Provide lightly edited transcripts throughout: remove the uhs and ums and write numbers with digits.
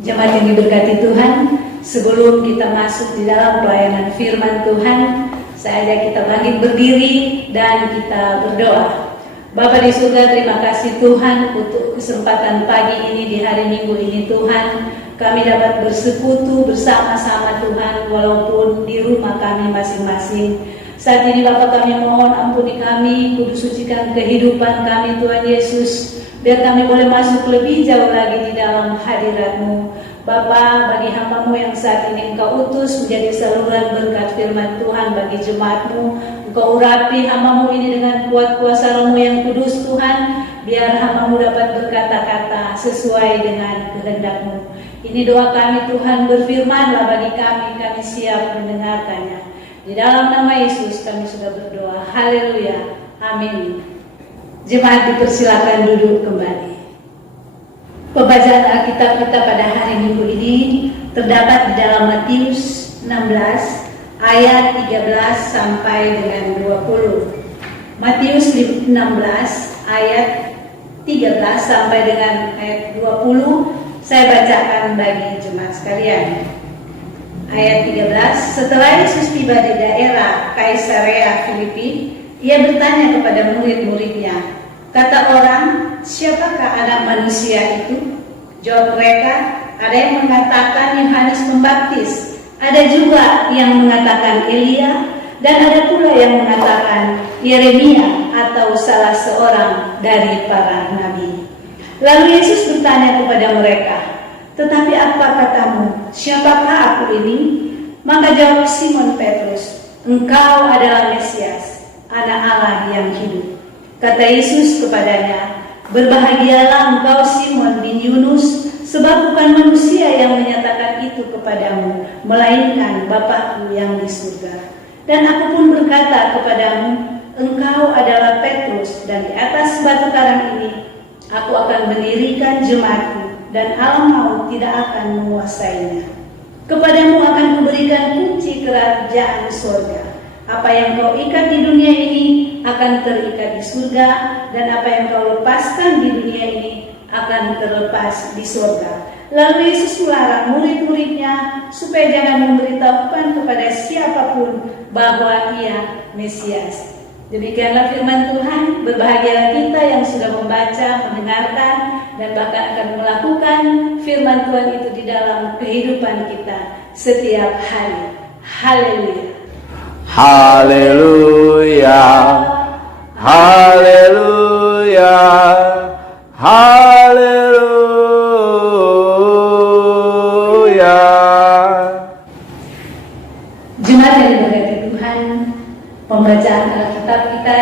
Jemaat yang diberkati Tuhan, sebelum kita masuk di dalam pelayanan firman Tuhan, saya ajak kita bangkit berdiri dan kita berdoa. Bapa di surga, terima kasih Tuhan untuk kesempatan pagi ini di hari Minggu ini Tuhan. Kami dapat bersekutu bersama-sama Tuhan, walaupun di rumah kami masing-masing. Saat ini Bapa, kami mohon ampuni kami, kudus sucikan kehidupan kami Tuhan Yesus, biar kami boleh masuk lebih jauh lagi di dalam hadirat-Mu. Bapa, bagi hamba-Mu yang saat ini Engkau utus menjadi saluran berkat firman Tuhan bagi jemaat-Mu, Engkau urapi hamba-Mu ini dengan kuat kuasa Roh-Mu yang kudus Tuhan, biar hamba-Mu dapat berkata-kata sesuai dengan kehendak-Mu. Ini doa kami Tuhan, berfirmanlah bagi kami siap mendengarkannya. Di dalam nama Yesus kami sudah berdoa. Haleluya. Amin. Jemaat dipersilakan duduk kembali. Pembacaan Alkitab kita pada hari Minggu ini terdapat di dalam Matius 16 ayat 13 sampai dengan 20. Matius 16 ayat 13 sampai dengan ayat 20 saya bacakan bagi jemaat sekalian. Ayat 13, setelah Yesus tiba di daerah Kaisarea Filipi, ia bertanya kepada murid-muridnya, kata orang, siapakah anak manusia itu? Jawab mereka, ada yang mengatakan Yohanes Pembaptis, ada juga yang mengatakan Elia, dan ada pula yang mengatakan Yeremia atau salah seorang dari para nabi. Lalu Yesus bertanya kepada mereka, tetapi apa katamu, siapakah aku ini? Maka jawab Simon Petrus, engkau adalah Mesias, anak Allah yang hidup. Kata Yesus kepadanya, berbahagialah engkau Simon bin Yunus, sebab bukan manusia yang menyatakan itu kepadamu, melainkan Bapa-Ku yang di surga. Dan aku pun berkata kepadamu, engkau adalah Petrus, dan di atas batu karang ini aku akan mendirikan jemaat-Ku, dan alam maut tidak akan menguasainya. Kepadamu akan kuberikan kunci kerajaan surga. Apa yang kau ikat di dunia ini akan terikat di surga, dan apa yang kau lepaskan di dunia ini akan terlepas di surga. Lalu Yesus melarang murid-muridnya supaya jangan memberitahukan kepada siapapun bahwa Ia Mesias. Demikianlah firman Tuhan. Berbahagialah kita yang sudah membaca, mendengarkan, dan bahkan akan melakukan firman Tuhan itu di dalam kehidupan kita setiap hari. Haleluya. Haleluya. Haleluya. Haleluya. Jemaat yang diberkati Tuhan, pembacaan Alkitab kita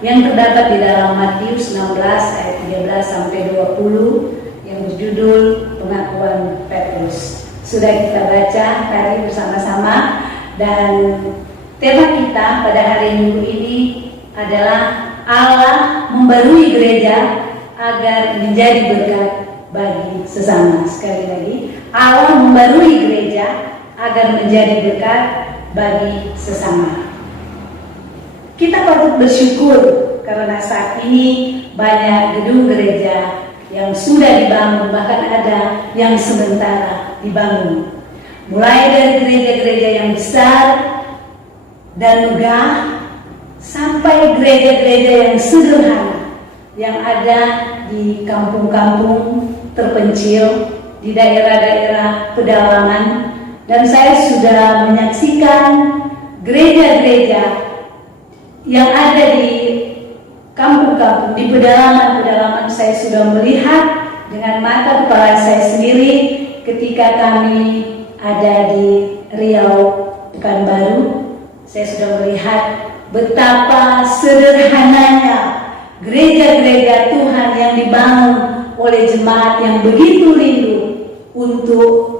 yang terdapat di dalam Matius 16 ayat 13 sampai 20 yang berjudul pengakuan Petrus. Sudah kita baca tadi bersama-sama, dan tema kita pada hari Minggu ini adalah Allah membarui gereja agar menjadi berkat bagi sesama. Sekali lagi, Allah membarui gereja agar menjadi berkat bagi sesama. Kita patut bersyukur karena saat ini banyak gedung gereja yang sudah dibangun, bahkan ada yang sementara dibangun. Mulai dari gereja-gereja yang besar dan megah sampai gereja-gereja yang sederhana yang ada di kampung-kampung terpencil, di daerah-daerah pedalaman. Dan saya sudah menyaksikan gereja-gereja yang ada di kampung-kampung, di pedalaman-pedalaman. Saya sudah melihat dengan mata kepala saya sendiri ketika kami ada di Riau, Pekanbaru. Saya sudah melihat betapa sederhananya gereja-gereja Tuhan yang dibangun oleh jemaat yang begitu rindu untuk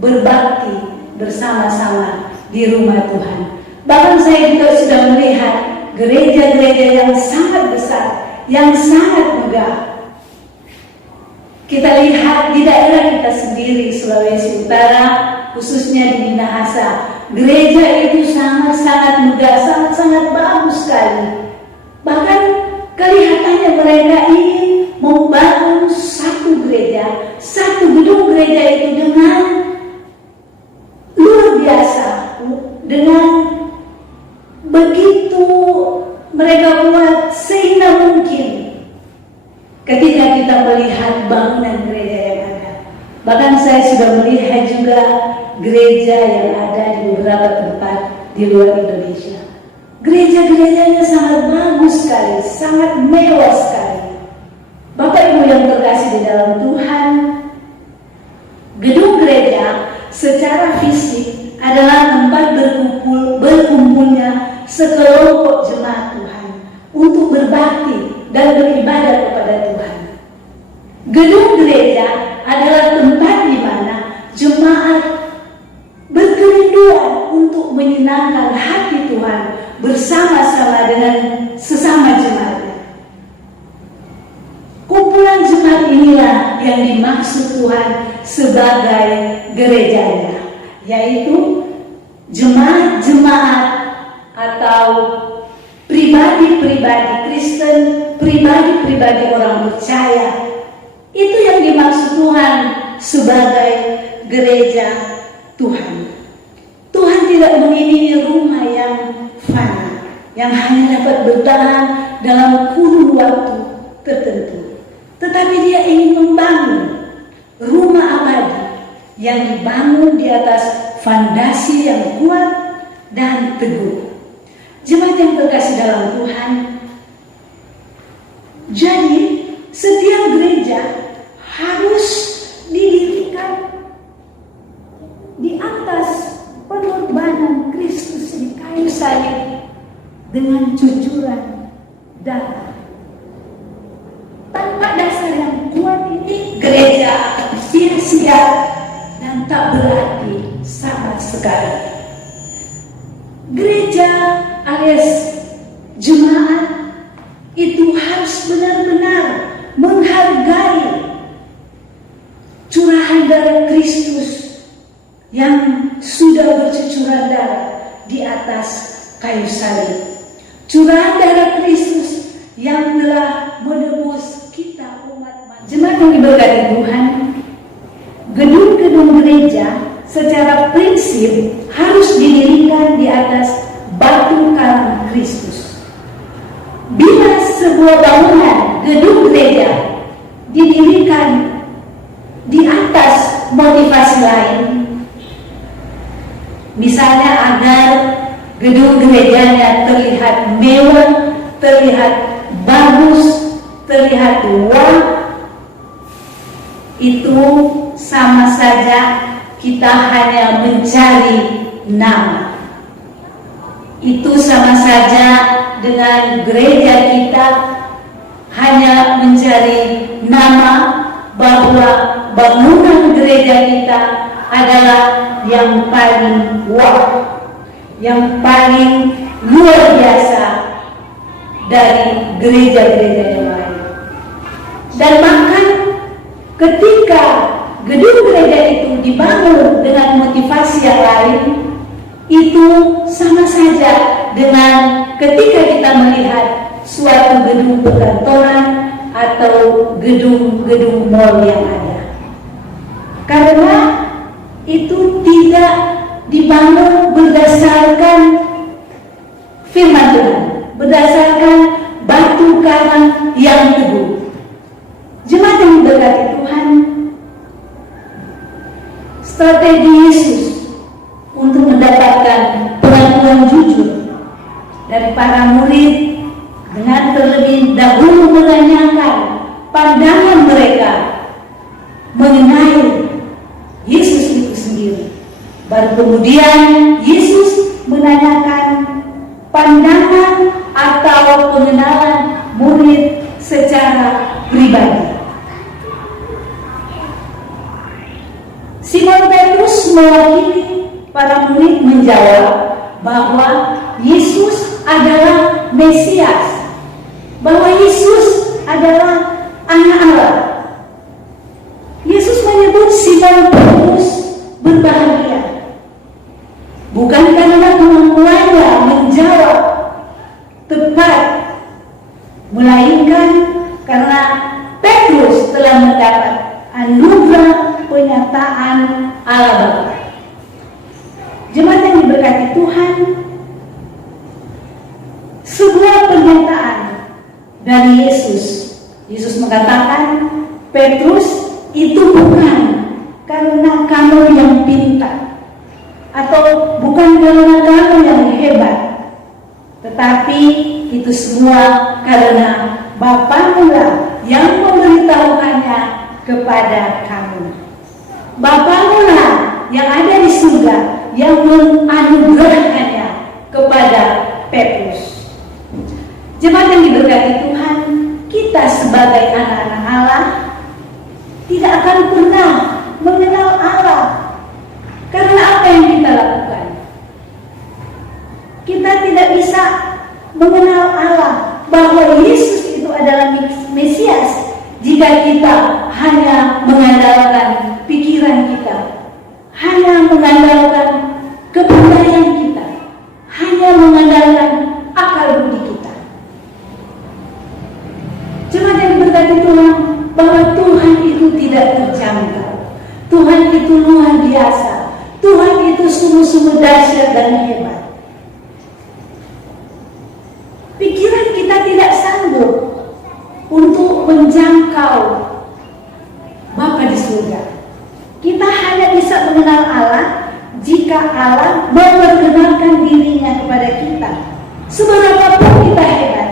berbakti bersama-sama di rumah Tuhan. Bahkan saya juga sudah melihat gereja-gereja yang sangat besar, yang sangat megah. Kita lihat di daerah kita sendiri, Sulawesi Utara, khususnya di Minahasa, gereja itu sangat-sangat megah, sangat-sangat bagus sekali. Bahkan kelihatannya mereka ingin membangun satu gereja, satu gedung gedung gereja itu dengan luar biasa, dengan begitu mereka buat sehingga mungkin ketika kita melihat bangunan gereja yang ada. Bahkan saya sudah melihat juga gereja yang ada di beberapa tempat di luar Indonesia. Gereja-gerejanya sangat bagus sekali, sangat mewah sekali. Bapak Ibu yang terkasih di dalam Tuhan, gedung gereja secara fisik adalah tempat berkumpulnya sekelompok jemaat Tuhan untuk berbakti dan beribadah kepada Tuhan. Gedung gereja adalah tempat di mana jemaat berkerinduan untuk menyenangkan hati Tuhan bersama-sama dengan sesama jemaatnya. Kumpulan jemaat inilah yang dimaksud Tuhan sebagai gerejanya, yaitu jemaat-jemaat atau pribadi-pribadi Kristen, pribadi-pribadi orang percaya. Itu yang dimaksud Tuhan sebagai gereja Tuhan. Tuhan tidak mengiringi rumah yang fana, yang hanya dapat bertahan dalam kurun waktu tertentu. Tetapi Dia ingin membangun rumah abadi yang dibangun di atas fondasi yang kuat dan teguh. Jemaat yang terkasih dalam Tuhan, jadi setiap gereja harus didirikan di atas pengorbanan Kristus di kayu salib dengan cucuran darah. Tanpa dasar yang kuat ini, gereja akan sia-sia dan tak berarti sama sekali. Gereja alias jemaat itu harus benar-benar menghargai curahan darah Kristus yang sudah bercucuran darah di atas kayu salib. Curahan darah Kristus yang telah menebus kita umat manusia. Jemaat yang diberkati Tuhan, gedung-gedung gereja secara prinsip harus didirikan di atas batu karang Kristus. Bila sebuah bangunan gedung gereja didirikan di atas motivasi lain, misalnya agar gedung gerejanya terlihat mewah, terlihat bagus, terlihat wah, itu sama saja kita hanya mencari nama. Itu sama saja dengan gereja kita hanya mencari nama bahwa bangunan gereja kita adalah yang paling wah, yang paling luar biasa dari gereja-gereja yang lain. Dan bahkan ketika gedung gereja itu dibangun dengan motivasi yang lain, itu sama saja dengan ketika kita melihat suatu gedung perkantoran atau gedung-gedung mall yang ada. Karena itu tidak dibangun berdasarkan firman Tuhan, berdasarkan batu karang yang teguh. Jemaat yang diberkati Tuhan, strategi Yesus untuk mendapatkan pengakuan jujur dari para murid dengan terlebih dahulu menanyakan pandangan mereka mengenai Yesus itu sendiri. Baru kemudian Yesus menanyakan pandangan atau pengenalan murid secara pribadi. Simon Petrus mewakili para murid menjawab bahwa Yesus adalah Mesias, bahwa Yesus adalah Anak Allah. Yesus menyebut Simon Petrus berbahagia, bukan karena kemampuannya menjawab tepat, melainkan karena Petrus telah mendapat anugerah Allah Bapa. Jemaat yang diberkati Tuhan, sebuah pernyataan dari Yesus. Yesus mengatakan, Petrus, itu bukan karena kamu yang pintar atau bukan karena kamu yang hebat, tetapi itu semua karena Bapamu lah yang memberitahukannya kepada kamu. Bapamu lah yang ada di surga yang menganugerahkannya kepada Petrus. Jemaat yang diberkati Tuhan, kita sebagai anak-anak Allah tidak akan pernah mengenal Allah karena apa yang kita lakukan. Kita tidak bisa mengenal Allah bahwa Yesus itu adalah Mesias jika kita hanya mengandalkan pikiran kita, hanya mengandalkan kepandaian kita, hanya mengandalkan akal budi kita. Cuma yang berkati Tuhan bahwa Tuhan itu tidak terjangkau, Tuhan itu luar biasa, Tuhan itu sungguh-sungguh dahsyat dan hebat. Pikiran kita tidak sanggup untuk menjangkau Bapa di surga. Kita hanya bisa mengenal Allah jika Allah memperkenalkan dirinya kepada kita. Seberapapun kita hebat,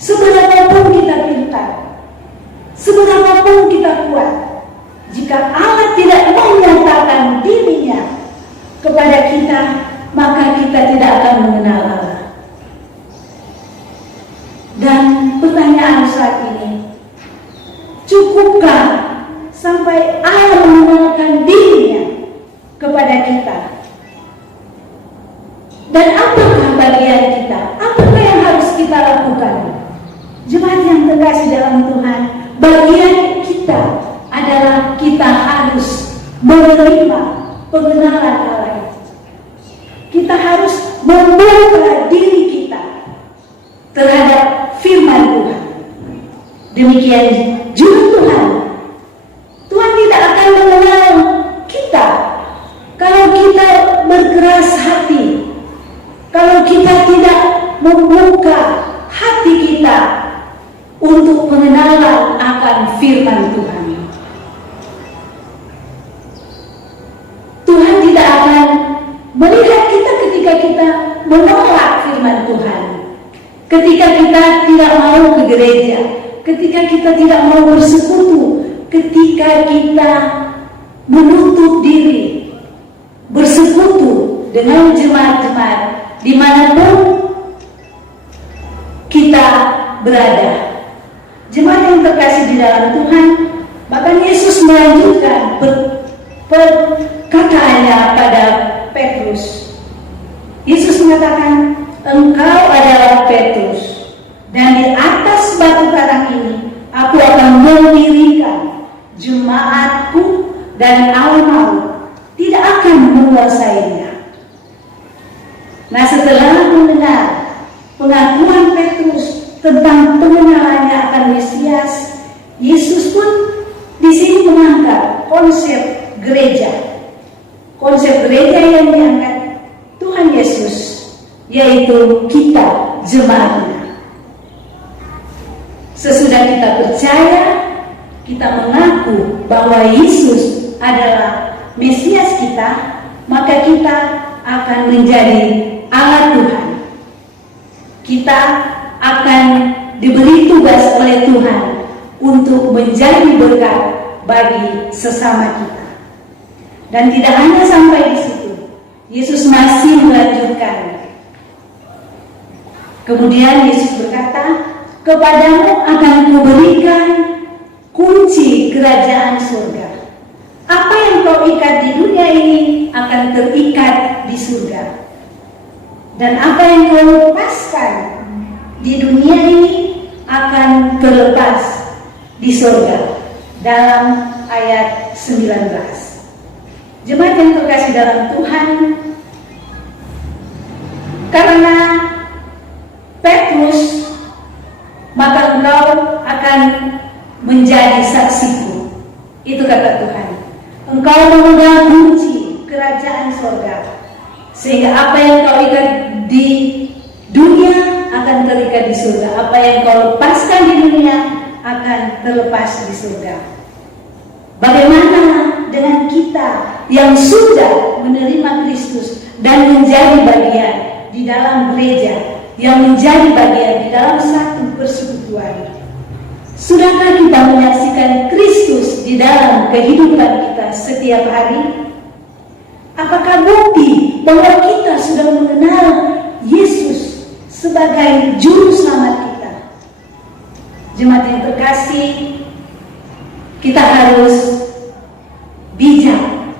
seberapapun kita pintar, seberapapun kita kuat, jika Allah tidak menyatakan dirinya kepada kita, maka kita tidak akan mengenal Allah. Dan pertanyaan saat ini, cukupkah sampai Allah mengenalkan dirinya kepada kita? Dan apakah bagian kita? Apakah yang harus kita lakukan? Jemaat yang terkasih dalam Tuhan, bagian kita adalah kita harus menerima pengenalan Allah itu. Kita harus membuka diri kita terhadap firman Tuhan. Demikian juga Tuhan. Tuhan tidak akan mengenal kita kalau kita berkeras hati, kalau kita tidak membuka hati kita untuk pengenalan akan firman Tuhan. Tuhan tidak akan melihat kita ketika kita menolak firman Tuhan, ketika kita tidak mau ke gereja, ketika kita tidak mau bersekutu, ketika kita menutup diri bersekutu dengan jemaat-jemaat dimanapun kita berada. Jemaat yang terkasih di dalam Tuhan, bahkan Yesus melanjutkan perkataannya pada Petrus. Yesus mengatakan, engkau adalah Petrus, dan di atas batu karang ini aku akan mendirikan jemaatku, dan alam tidak akan menguasainya. Nah, setelah mendengar pengakuan Petrus tentang pengenalannya akan Mesias, Yesus pun di sini mengangkat konsep gereja. Konsep gereja yang diangkat Tuhan Yesus, yaitu kita jemaatnya. Sesudah kita percaya, kita mengaku bahwa Yesus adalah Mesias kita, maka kita akan menjadi alat Tuhan. Kita akan diberi tugas oleh Tuhan untuk menjadi berkat bagi sesama kita. Dan tidak hanya sampai di situ, Yesus masih melanjutkan. Kemudian Yesus berkata, kepadamu akan kuberikan kunci kerajaan surga. Apa yang kau ikat di dunia ini akan terikat di surga, dan apa yang kau lepaskan di dunia ini akan terlepas di surga. Dalam ayat 19. Jemaat yang terkasih dalam Tuhan, karena Petrus, maka engkau akan menjadi saksiku. Itu kata Tuhan. Engkau memegang Sehingga apa yang kau ikat di dunia akan terikat di surga. Apa yang kau lepaskan di dunia akan terlepas di surga. Bagaimana dengan kita yang sudah menerima Kristus dan menjadi bagian di dalam gereja, yang menjadi bagian di dalam satu persekutuan? Sudahkah kita menyaksikan Kristus di dalam kehidupan kita setiap hari? Apakah bukti bahwa kita sudah mengenal Yesus sebagai juru selamat kita? Jemaat yang terkasih, kita harus bijak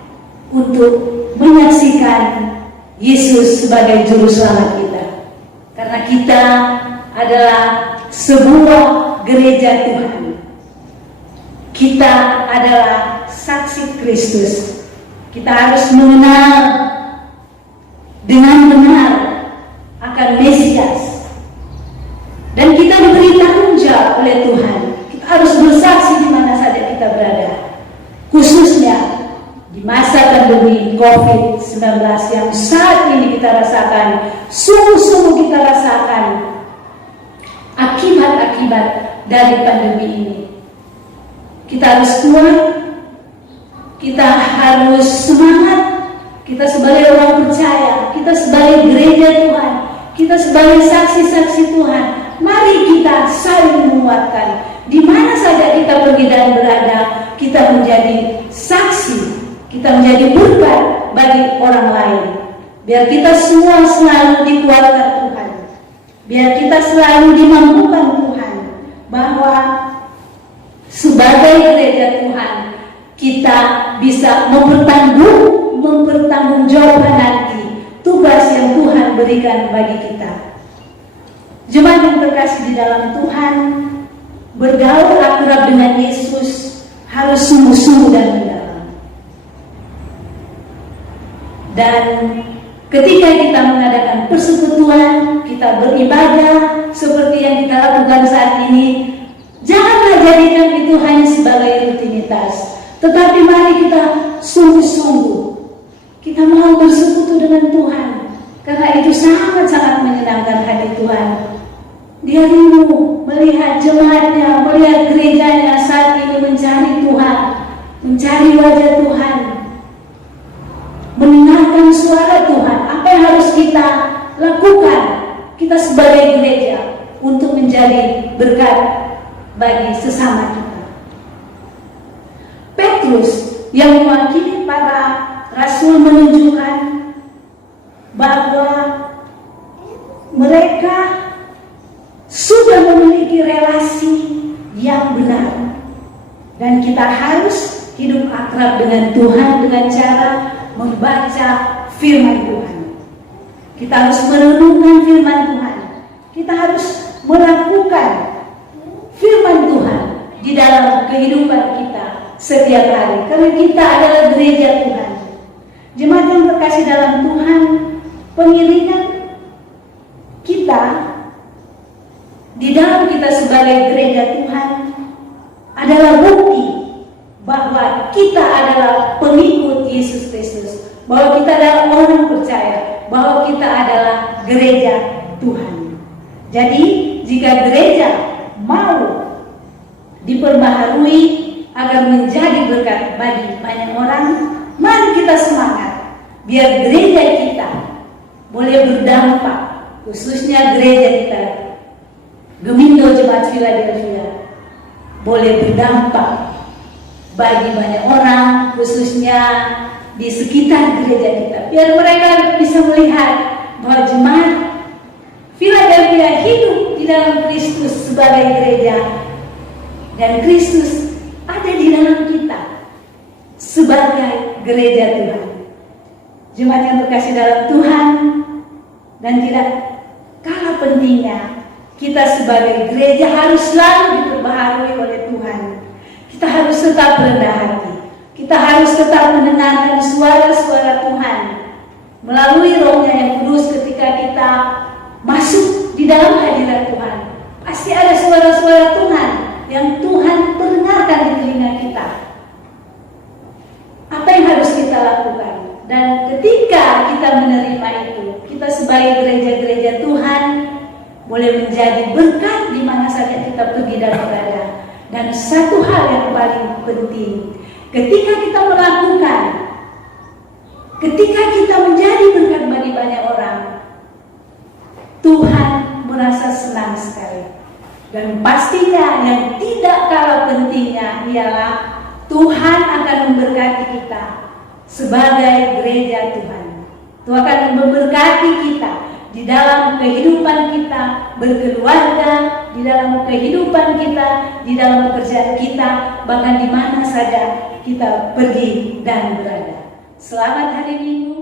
untuk menyaksikan Yesus sebagai juru selamat kita. Karena kita adalah sebuah gereja Tuhan. Kita adalah saksi Kristus. Kita harus mengenal dengan benar akan Mesias. Dan kita diberi tanggung jawab oleh Tuhan. Kita harus bersaksi di mana saja kita berada. Khususnya di masa pandemi COVID-19 yang saat ini kita rasakan, sungguh-sungguh kita rasakan akibat-akibat dari pandemi ini. Kita harus kuat, kita harus semangat, kita sebagai orang percaya, kita sebagai gereja Tuhan, kita sebagai saksi-saksi Tuhan. Mari kita saling menguatkan. Di mana saja kita pergi dan berada, kita menjadi saksi, kita menjadi berkat bagi orang lain. Biar kita semua selalu dikuatkan Tuhan. Biar kita selalu dimampukan Tuhan, bahwa sebagai gereja Tuhan kita bisa mempertanggungjawabkan nanti tugas yang Tuhan berikan bagi kita. Jemaat yang terkasih di dalam Tuhan, bergaul akrab dengan Yesus harus sungguh-sungguh dan mendalam. Dan ketika kita mengadakan persekutuan, kita beribadah seperti yang kita lakukan saat ini, janganlah jadikan itu hanya sebagai rutinitas, tetapi mari kita sungguh-sungguh. Kita mau bersekutu dengan Tuhan, karena itu sangat-sangat menyenangkan hati Tuhan. Dia rindu melihat jemaatnya, melihat gerejanya saat ini mencari Tuhan, mencari wajah Tuhan, mendengarkan suara Tuhan. Apa yang harus kita lakukan, kita sebagai gereja, untuk menjadi berkat bagi sesama kita. Petrus yang mewakili para rasul menunjukkan bahwa mereka sudah memiliki relasi yang benar, dan kita harus hidup akrab dengan Tuhan dengan cara membaca firman Tuhan. Kita harus merenungkan firman Tuhan. Kita harus melakukan firman Tuhan di dalam kehidupan kita setiap hari, karena kita adalah gereja Tuhan. Jemaat yang terkasih dalam Tuhan, pengiringan kita di dalam kita sebagai gereja Tuhan adalah bukti bahwa kita adalah pengikut Yesus Kristus, bahwa kita adalah orang percaya, bahwa kita adalah gereja Tuhan. Jadi jika gereja mau diperbaharui agar menjadi berkat bagi banyak orang, mari kita semangat biar gereja kita boleh berdampak, khususnya gereja kita Gemindo Jemaat Philadelphia boleh berdampak bagi banyak orang, khususnya di sekitar gereja kita, biar mereka bisa melihat bahwa jemaat Philadelphia hidup di dalam Kristus sebagai gereja, dan Kristus ada di dalam kita sebagai gereja Tuhan. Jemaat yang terkasih dalam Tuhan, dan tidak kalah pentingnya, kita sebagai gereja harus selalu diperbaharui oleh Tuhan. Kita harus tetap rendah hati. Kita harus tetap mendengarkan suara-suara Tuhan melalui Roh-Nya yang kudus. Ketika kita masuk di dalam hadirat Tuhan, pasti ada suara-suara Tuhan yang Tuhan perdengarkan di telinga kita. Apa yang harus kita lakukan? Dan ketika kita menerima itu, kita sebagai gereja-gereja Tuhan boleh menjadi berkat di mana saja kita pergi dan berada. Dan satu hal yang paling penting, ketika kita melakukan, ketika kita menjadi berkat bagi banyak orang, Tuhan merasa senang sekali. Dan pastinya yang tidak kalah pentingnya ialah Tuhan akan memberkati kita sebagai gereja Tuhan. Tuhan akan memberkati kita di dalam kehidupan kita berkeluarga, di dalam kehidupan kita, di dalam pekerjaan kita, bahkan di mana saja kita pergi dan berada. Selamat hari Minggu.